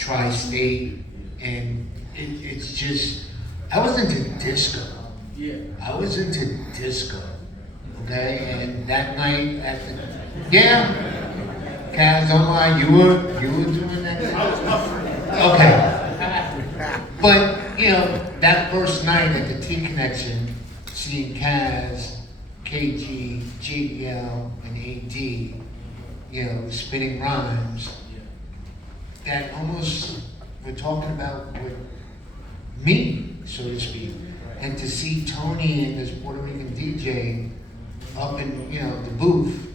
tri-state, and it's just, I was into disco. Yeah. I was into disco, okay? And that night at the, yeah, Kaz, don't lie, you were doing that? Okay. But, you know, that first night at the T Connection, seeing Kaz, KG, JBL, and AD, you know, spinning rhymes, that almost, we're talking about what me, so to speak. And to see Tony and this Puerto Rican DJ up in, you know, the booth,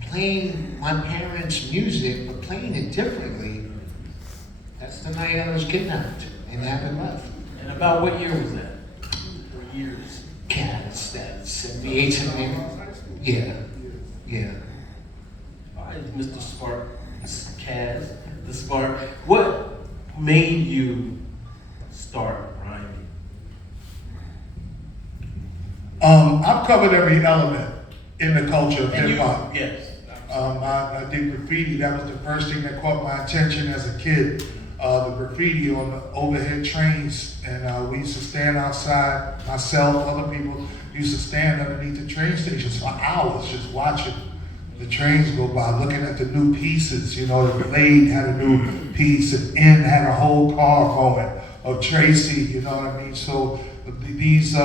playing my parents' music, but playing it differently, that's the night I was kidnapped and haven't left. And about what year was that? Or years? Cats, that's 78, 78. Yeah, yeah. All right, Mr. Spark, Kaz, the Spark. What made you start rhyming? I've covered every element in the culture of hip hop. Yes. I did graffiti. That was the first thing that caught my attention as a kid. The graffiti on the overhead trains, and we used to stand outside. Myself, other people used to stand underneath the train stations for hours just watching the trains go by, looking at the new pieces. You know, the Blade had a new piece, and N had a whole car going of Tracy. You know what I mean? So these.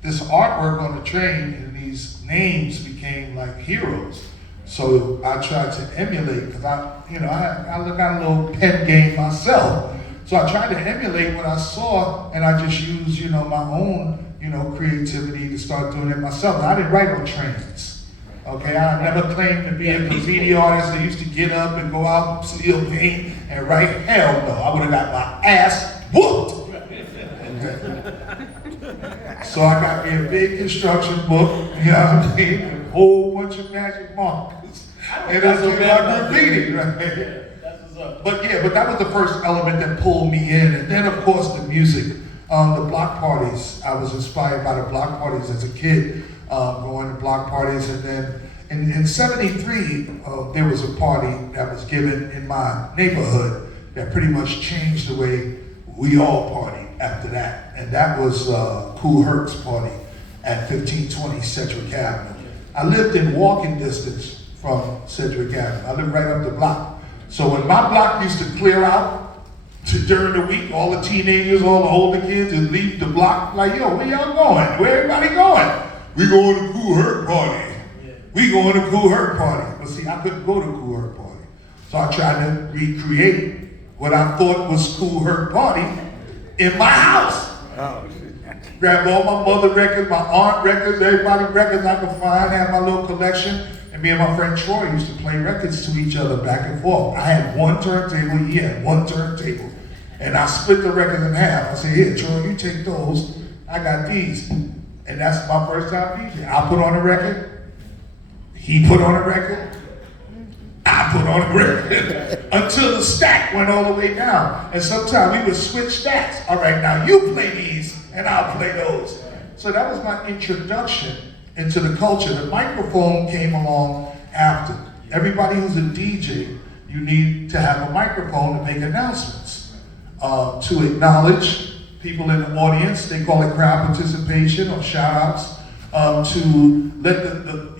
This artwork on the train and these names became like heroes. So I tried to emulate, because I got a little pen game myself. So I tried to emulate what I saw, and I just used, you know, my own, you know, creativity to start doing it myself. I didn't write on trains. Okay, I never claimed to be a graffiti artist that used to get up and go out and steal paint and write. Hell no, I would have got my ass whooped. So I got me a big instruction book, you know what I mean, a whole bunch of magic markers. And that's about graffiti, right? That's what's up. But that was the first element that pulled me in. And then of course the music, the block parties. I was inspired by the block parties as a kid, going to block parties. And then in 73, there was a party that was given in my neighborhood that pretty much changed the way we all partied after that. And that was Kool Herc's party at 1520 Sedgwick Avenue. I lived in walking distance from Sedgwick Avenue. I lived right up the block. So when my block used to clear out during the week, all the teenagers, all the older kids would leave the block like, yo, where y'all going? Where everybody going? We going to Kool Herc party. We going to Kool Herc party. But see, I couldn't go to Kool Herc party. So I tried to recreate what I thought was Kool Herc party in my house. Grabbed all my mother records, my aunt records, everybody records I could find, had my little collection, and me and my friend Troy used to play records to each other back and forth. I had one turntable, he had one turntable. And I split the records in half. I said, here, Troy, you take those, I got these. And that's my first time DJ. I put on a record, he put on a record, I put on a record, until the stack went all the way down. And sometimes we would switch stacks. All right, now you play these, and I'll play those. So that was my introduction into the culture. The microphone came along after. Everybody who's a DJ, you need to have a microphone to make announcements, to acknowledge people in the audience. They call it crowd participation or shout outs, to let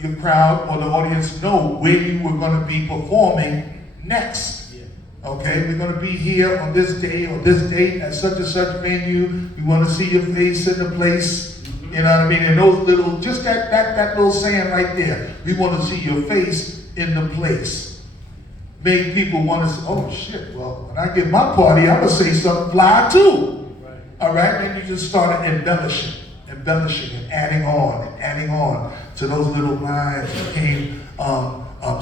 your crowd or the audience know where you were going to be performing next. Okay, we're going to be here on this day or this date at such and such venue. We want to see your face in the place. You know what I mean? And those little, just that little saying right there. We want to see your face in the place. Make people want to say, oh shit, well, when I get my party, I'm going to say something fly too. Right. All right, then you just started embellishing and adding on to those little lines. It became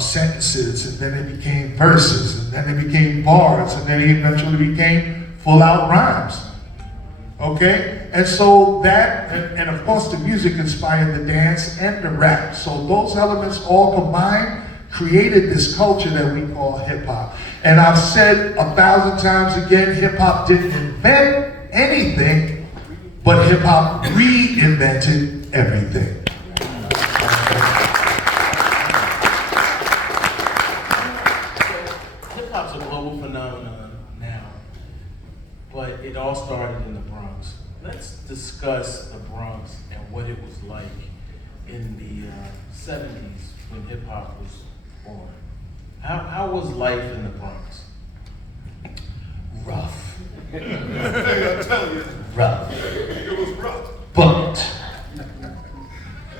sentences, and then it became verses, and then it became bars, and then it eventually became full-out rhymes. Okay? And so that, and of course the music inspired the dance and the rap. So those elements all combined created this culture that we call hip-hop. And I've said 1,000 times again, hip-hop didn't invent anything, but hip-hop reinvented everything. hip hop's a global phenomenon now, but it all started in the Bronx. Let's discuss the Bronx and what it was like in the 70s when hip hop was born. How was life in the Bronx? Rough. Hey, I tell you, Rough. it was rough. But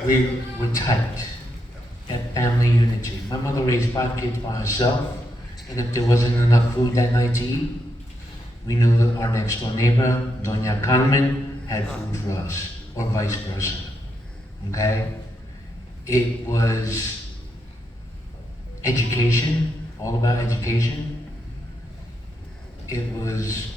we were tight. That family unity. My mother raised 5 kids by herself, and if there wasn't enough food that night to eat, we knew that our next door neighbor, Doña Carmen, had food for us, or vice versa. Okay? It was education, all about education. It was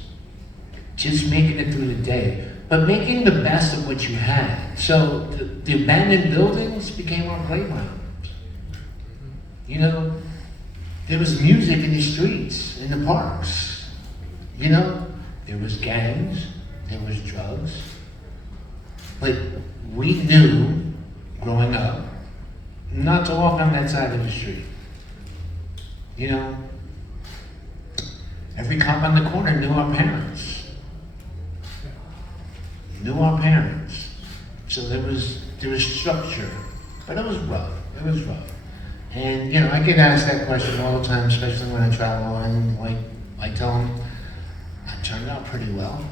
just making it through the day, but making the best of what you had. So the abandoned buildings became our playground. You know, there was music in the streets, in the parks. You know, there was gangs, there was drugs. But we knew, growing up, not to walk on that side of the street. You know, every cop on the corner knew our parents. Knew our parents. So there was structure, but it was rough. It was rough. And you know, I get asked that question all the time, especially when I travel, and I tell them, I turned out pretty well.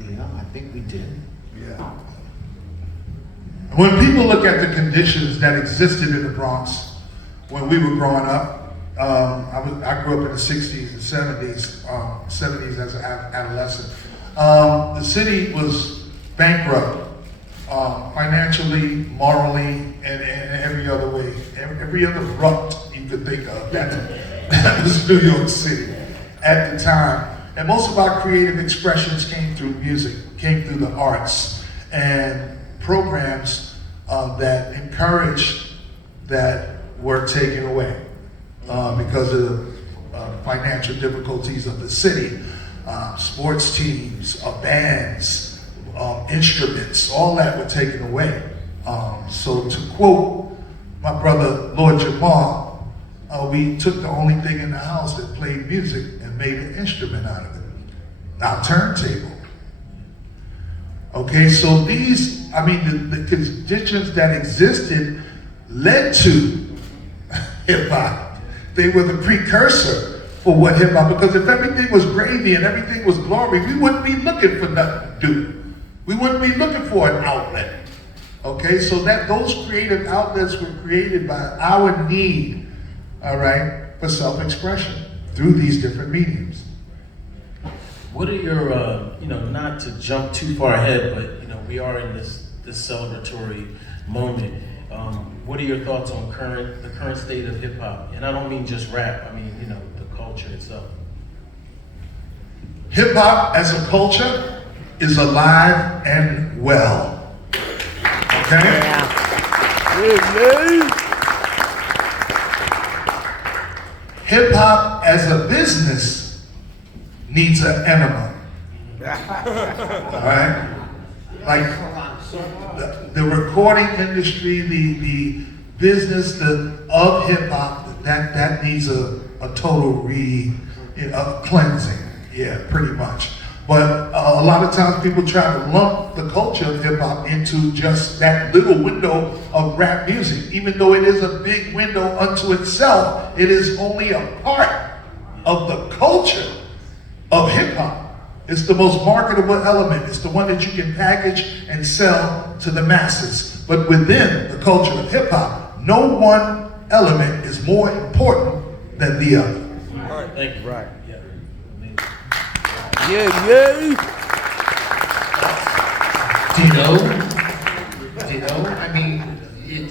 You know, I think we did. Yeah. When people look at the conditions that existed in the Bronx when we were growing up, I grew up in the 60s and 70s as an adolescent. The city was bankrupt financially, morally, and every other way. Every other rut you could think of. That was New York City at the time. And most of our creative expressions came through music, came through the arts, and programs that encouraged that were taken away because of the financial difficulties of the city. Sports teams, bands, instruments, all that were taken away. So to quote my brother Lord Jamar, we took the only thing in the house that played music and made an instrument out of it. Our turntable. Okay, so these, the conditions that existed led to hip hop. They were the precursor for what hip hop, because if everything was gravy and everything was glory, we wouldn't be looking for nothing to do. We wouldn't be looking for an outlet. Okay, so that those creative outlets were created by our need, all right, for self-expression through these different mediums. What are your, not to jump too far ahead, but we are in this celebratory moment. What are your thoughts on the current state of hip hop? And I don't mean just rap. I mean, the culture itself. Hip hop as a culture is alive and well. Okay? Hip hop as a business needs an enema. All right? Like the recording industry, the business of hip hop, that needs a total cleansing. Yeah, pretty much. But a lot of times people try to lump the culture of hip hop into just that little window of rap music. Even though it is a big window unto itself, it is only a part of the culture of hip hop. It's the most marketable element. It's the one that you can package and sell to the masses. But within the culture of hip hop, no one element is more important than the other. All right, thank you. Right. Yeah. Ditto. I mean, you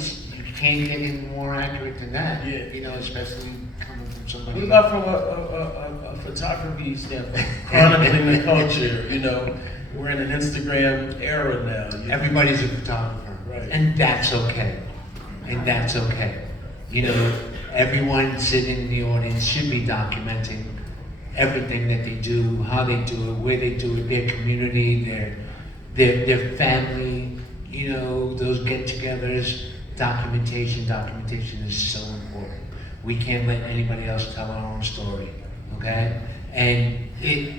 can't get any more accurate than that. Yeah. Especially coming from somebody. What about from a photography standpoint, chronicling the culture? We're in an Instagram era now. Everybody's a photographer, Right. and that's okay. Everyone sitting in the audience should be documenting everything that they do, how they do it, where they do it, their community, their family, those get-togethers. Documentation is so important. We can't let anybody else tell our own story, okay? And it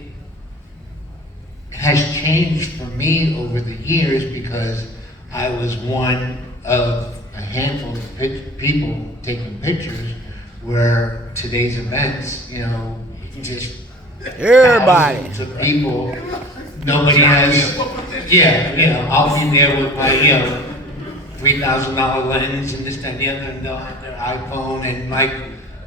has changed for me over the years because I was one of a handful of people taking pictures where today's events, you know, just Everybody. thousands of people, nobody has, yeah, you know, I'll be there with my, you know, $3,000 lens and this, that, and the other, and they'll have their iPhone and like,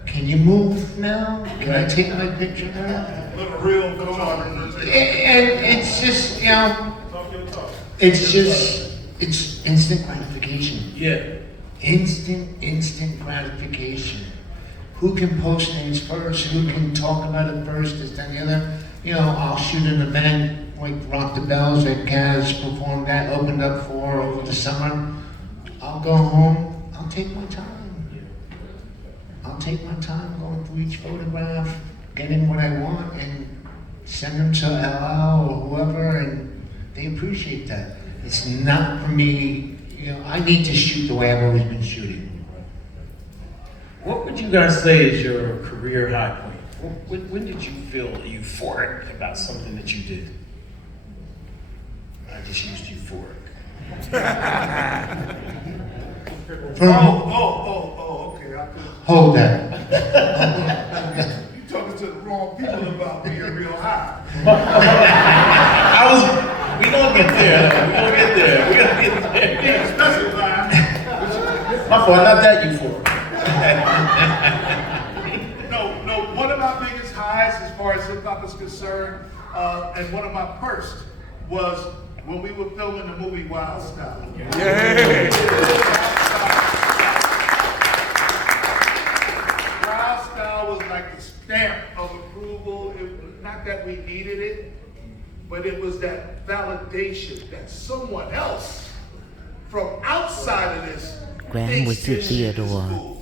can you move now? Can I take my picture now? Little real photographer. And it's just, you know, Talk your talk. it's just, it's instant gratification. Yeah. Instant gratification. Who can post things first? Who can talk about it first? This, that, and the other. You know, I'll shoot an event like Rock the Bells that Kaz performed at, opened up for over the summer. I'll go home. I'll take my time. I'll take my time going through each photograph, getting what I want, and send them to LL or whoever, and they appreciate that. It's not for me, you know, I need to shoot the way I've always been shooting. What would you guys say is your career high point? When did you feel euphoric about something that you did? I just used euphoric. Okay. Hold that. You talking to the wrong people about being real high. We gonna get there. We gonna get there. We gonna get there. Yeah, specify. My fault, not that euphoric. No, one of my biggest highs as far as hip hop is concerned, and one of my first was when we were filming the movie Wild Style. Wild Style was like the stamp of approval. It was not that we needed it, but it was that validation that someone else from outside of this Grand thinks with the this shit is Theodore. cool.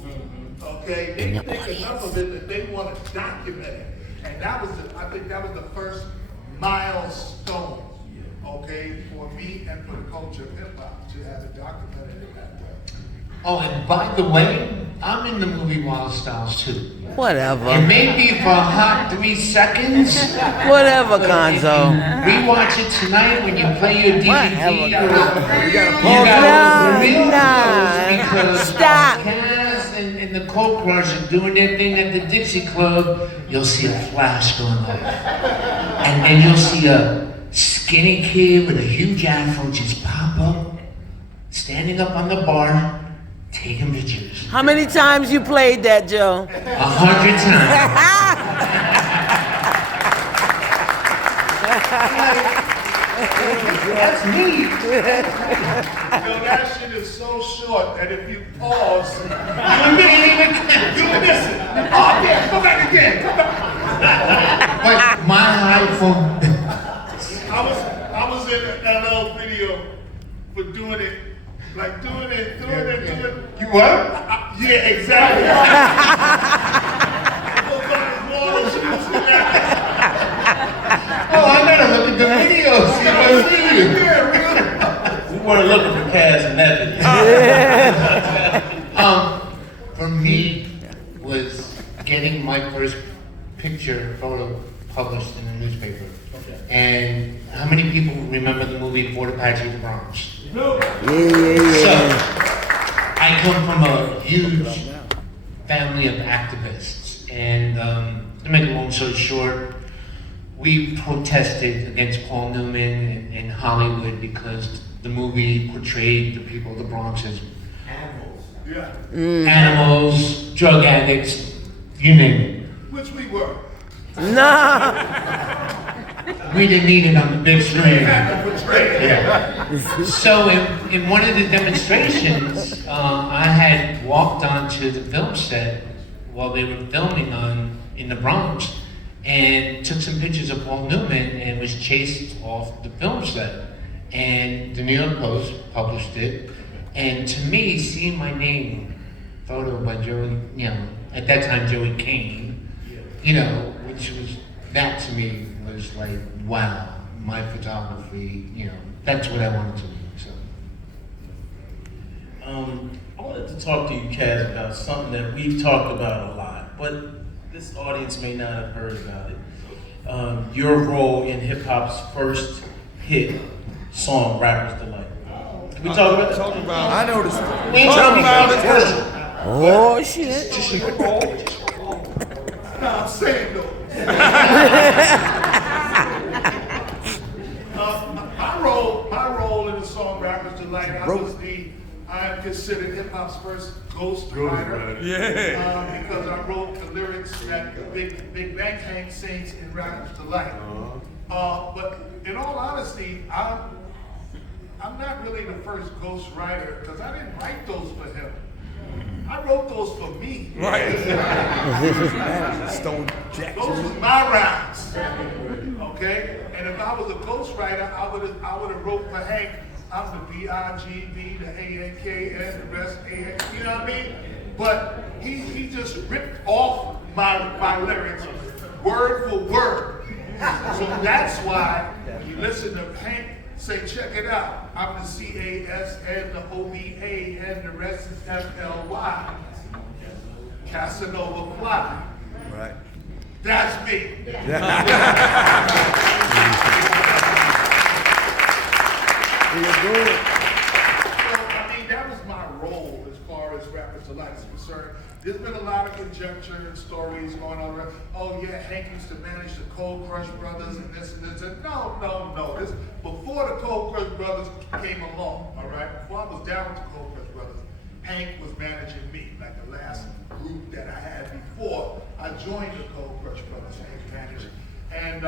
Okay, they In the think enough of it that they want to document it, and that was I think that was the first milestone, okay, for me and for the culture of hip hop to have it documented in that way. Oh, and by the way, I'm in the movie Wild Styles too. It Whatever. may be for a hot 3 seconds. Whatever, Conzo. Rewatch it tonight when you play your DVD. Whatever. You gotta real Nah. because Stop. Kaz and the Coke Crush are doing their thing at the Dixie Club. You'll see a flash going off, and then you'll see a skinny kid with a huge afro just pop up, standing up on the bar, taking pictures. How many times you played that, Joe? 100 times. That's me. That shit is so short that if you pause, You immediately you miss it. Oh yeah, go back again. Come back. But my iPhone. I was in an LL video for doing it. Like doing it. You what? Yeah, exactly. Oh, I gotta look at the video. See what I see. We weren't looking for Kaz in that video. For me, was getting my first photo published in the newspaper. Okay. And how many people remember the movie Fort Apache the Bronx? No. So, I come from a huge family of activists, and to make a long story short, we protested against Paul Newman in Hollywood because the movie portrayed the people of the Bronx as Yeah. animals, drug addicts, you name it. Which we were. Nah. We didn't need it on the big screen. Portrayed. Yeah. So in one of the demonstrations, I had walked onto the film set while they were filming in the Bronx and took some pictures of Paul Newman and was chased off the film set. And the New York Post published it. And to me, seeing my name photo by Joey, at that time Joey Kane, which was, that to me was like, wow, my photography, that's what I wanted to do. So. I wanted to talk to you, Kaz, about something that we've talked about a lot, but this audience may not have heard about it. Your role in hip hop's first hit song, "Rapper's Delight." Can we talk about that? I know this. We ain't talking about it. Oh, shit. No, I'm saying though. My role in the song "Rapper's Delight," I'm considered hip hop's first ghost writer. Yeah. Because I wrote the lyrics that Big Bang Hank sings in "Rapper's Delight." But in all honesty, I'm not really the first ghost writer because I didn't write those for him. I wrote those for me. Right. Stone Jack. Those were my rhymes. Okay? And if I was a ghostwriter, I would have wrote for Hank. I'm the B-I-G-B, the A-N-K, and the rest A-N, you know what I mean? But he just ripped off my lyrics word for word. So that's why you listen to Hank say, check it out. I'm the C-A-S and the O-B-A and the rest is F-L-Y. Casanova Fly. Right. That's me. So, I mean, that was my role as far as Rapper's Delight is concerned. There's been a lot of conjecture and stories going on around. Oh yeah, Hank used to manage the Cold Crush Brothers and this and this. And no. This before the Cold Crush Brothers came along, all right? Before I was down with the Cold Crush Brothers, Hank was managing me, like the last group that I had before I joined the Cold Crush Brothers. Hank managed, and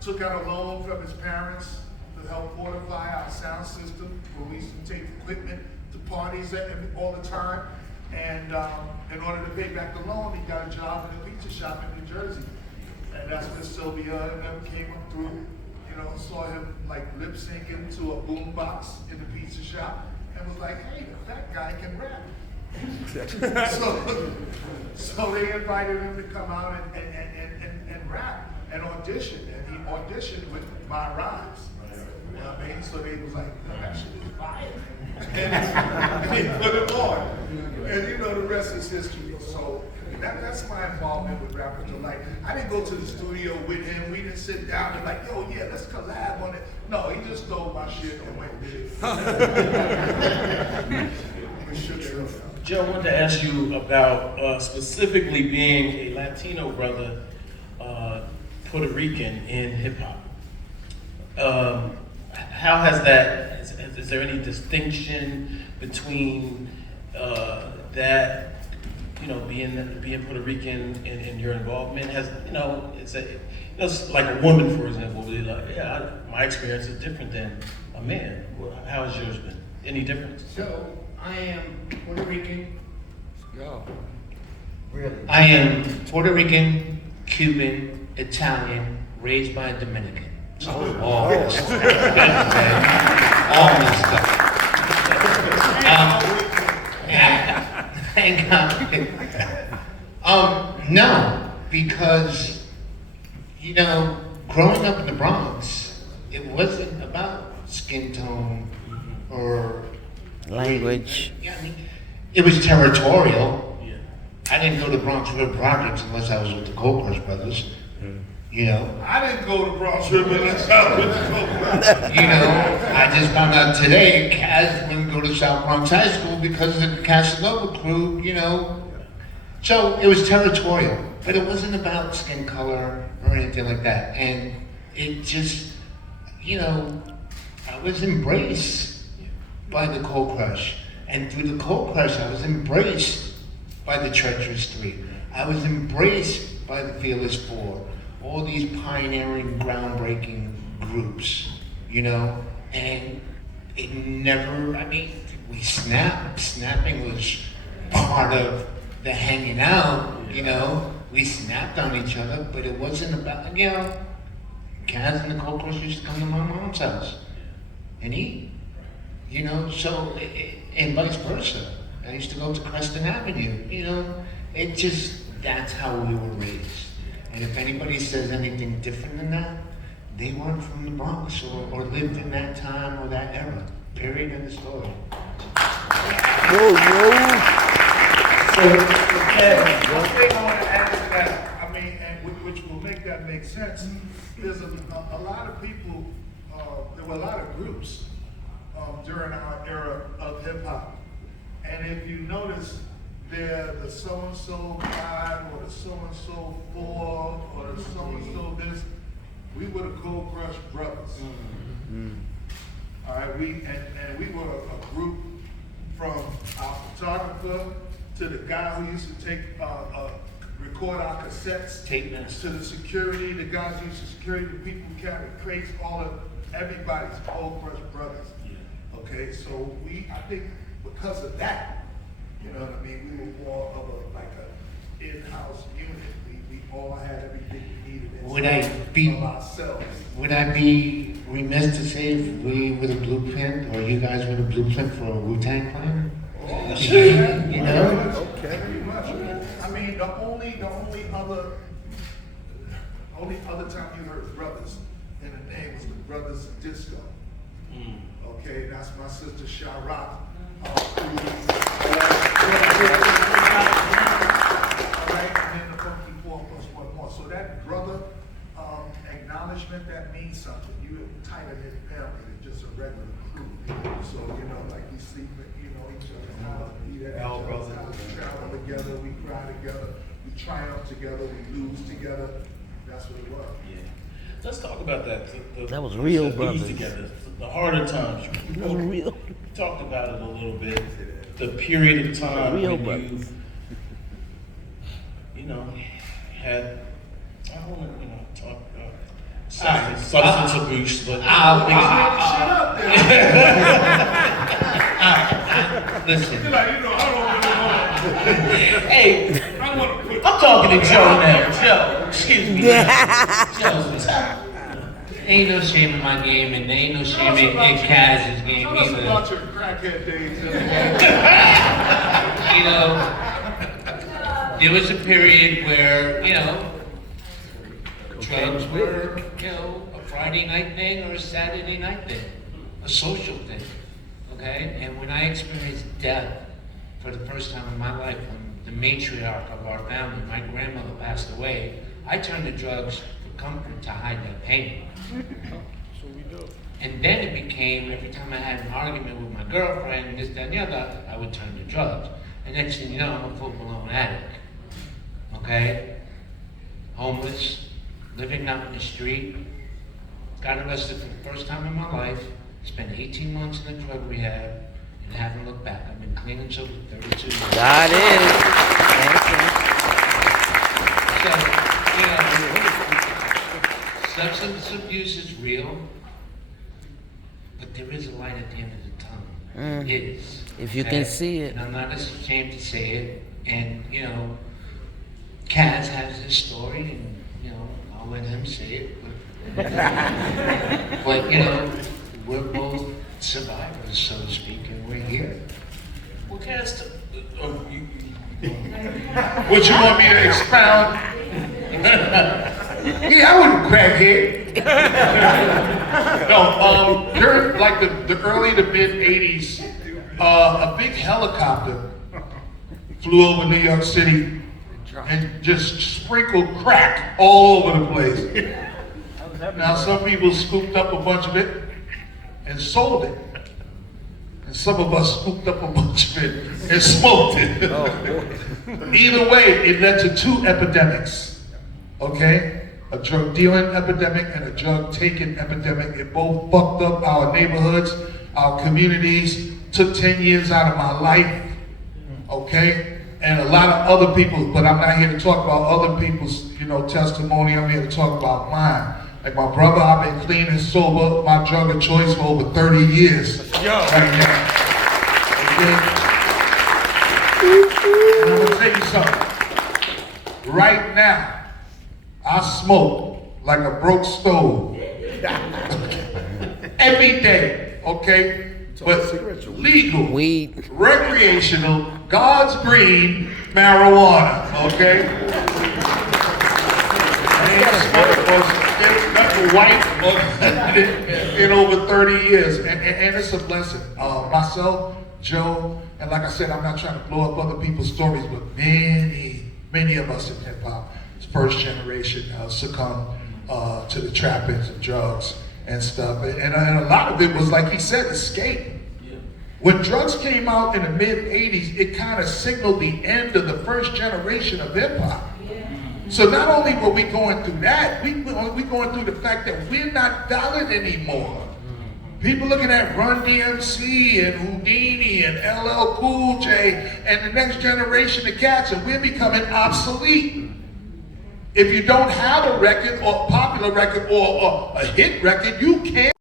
took out a loan from his parents to help fortify our sound system, where we used to take equipment to parties all the time. And in order to pay back the loan, he got a job in a pizza shop in New Jersey. And that's when Sylvia and them came up through, you know, saw him like lip syncing to a boombox in the pizza shop and was like, hey, that guy can rap. so they invited him to come out and rap and audition. And he auditioned with my rhymes. You know what I mean? So they was like, that shit is fire. And he put it on. And you know, the rest is history. So that's my involvement with Rapper's Delight. I didn't go to the studio with him. We didn't sit down and like, yo, yeah, let's collab on it. No, he just stole my shit and went with it. Joe, I wanted to ask you about specifically being a Latino brother, Puerto Rican in hip hop. How has that, is there any distinction between that, you know, being Puerto Rican in your involvement? Has, you know, it's like a woman, for example, will be like, yeah, my experience is different than a man. How has yours been? Any difference? So, I am Puerto Rican. Yo. Really? I am Puerto Rican, Cuban, Italian, raised by a Dominican. All messed up. All messed up. Hang on. No, because, you know, growing up in the Bronx, it wasn't about skin tone or Language. Yeah, I mean, it was territorial. Yeah. I didn't go to Bronx River Projects unless I was with the Cold Crush Brothers. You know. I didn't go to Bronx River unless I was with the Cold Crush. You know, I just found out today Kaz wouldn't go to South Bronx High School because of the Casanova crew, you know. So it was territorial, but it wasn't about skin color or anything like that. And it just, you know, I was embraced by the Cold Crush. And through the Cold Crush, I was embraced by the Treacherous Three. I was embraced by the Fearless Four. All these pioneering, groundbreaking groups, you know? And it never, I mean, we snapped. Snapping was part of the hanging out, you know? We snapped on each other, but it wasn't about, you know, Kaz and the Cold Crush used to come to my mom's house and eat. You know, so, and vice versa. I used to go to Creston Avenue, you know, it just, that's how we were raised. And if anybody says anything different than that, they weren't from the Bronx or lived in that time or that era. Period, end of story. One thing I want to add to that, I mean, and which will make that make sense, there's a lot of people, there were a lot of groups during our era of hip hop. And if you notice, they're the so-and-so 5 or the so-and-so 4 or the so-and-so this, we were the Cold Crush Brothers. All right, we were a group from our photographer to the guy who used to take record our cassettes, Tape master. to the security, the guys who used to security, the people who carried crates, everybody's Cold Crush Brothers. Yeah. Okay, so I think because of that, you know what I mean, we were more of a in-house unit. We all had everything we needed of ourselves. Would I be remiss to say if we were the blueprint, or you guys were the blueprint for a Wu-Tang Clan? Oh, shit. You know? Okay. Pretty much. I mean, the only other time you heard brothers in the name was the Brothers Disco. Okay, that's my sister Shara. Alright, and then the Funky 4 plus one more. So that brother acknowledgement, that means something. You tighter than family than just a regular crew. So, you know, like we sleep at, each other's house, we eat at each other's house, we travel together, we cry together, we triumph together, we lose together. That's what it was. Yeah. Let's talk about that. That was real, lose brothers. together, the harder times. That was real. We talked about it a little bit. The period of time Real when brothers. had, I don't want to, talk about substance abuse, but Listen. hey, I'm talking to Joe now. Joe, excuse me. Joe, Ain't no shame in my game, and there ain't no shame in Kaz's game Tell us either. about your crackhead days. There was a period where, drugs were, a Friday night thing or a Saturday night thing, a social thing, okay? And when I experienced death for the first time in my life, when the matriarch of our family, my grandmother, passed away, I turned to drugs for comfort to hide that pain. And then it became, every time I had an argument with my girlfriend, this, that, and the other, I would turn to drugs. And next thing you know, I'm a full-blown addict. Okay? Homeless, living out in the street. Got arrested for the first time in my life. Spent 18 months in a drug rehab and haven't looked back. I've been clean and sober 32 years. God is. So, substance abuse is real, but there is a light at the end of the tunnel. It is. If you can see it. And I'm not ashamed to say it. And, Kaz has his story, and, I'll let him say it. But, we're both survivors, so to speak, and we're here. well, Cass, What you want me to expound? Yeah, I wouldn't crackhead. No, during like the early to mid 80s, a big helicopter flew over New York City and just sprinkled crack all over the place. Now some people scooped up a bunch of it and sold it. And some of us scooped up a bunch of it and smoked it. Either way, it led to 2 epidemics. Okay? A drug dealing epidemic and a drug taking epidemic. It both fucked up our neighborhoods, our communities, took 10 years out of my life. Okay? And a lot of other people, but I'm not here to talk about other people's, testimony. I'm here to talk about mine. Like my brother, I've been clean and sober, my drug of choice for over 30 years. Right now. Okay? And I'm gonna tell you something. Right now, I smoke like a broke stove. Every day, okay? But legal, Weed. recreational, God's green marijuana, okay? I ain't smoked or white in over 30 years, and it's a blessing. Myself, Joe, and like I said, I'm not trying to blow up other people's stories, but many of us in hip hop, first generation, succumb to the trappings of drugs and stuff. And a lot of it was, like he said, escape. When drugs came out in the mid-'80s, it kind of signaled the end of the first generation of hip hop. So not only were we going through that, we going through the fact that we're not valid anymore. People looking at Run DMC and Houdini and LL Cool J and the next generation of cats, and we're becoming obsolete. If you don't have a record or a popular record or a hit record, you can't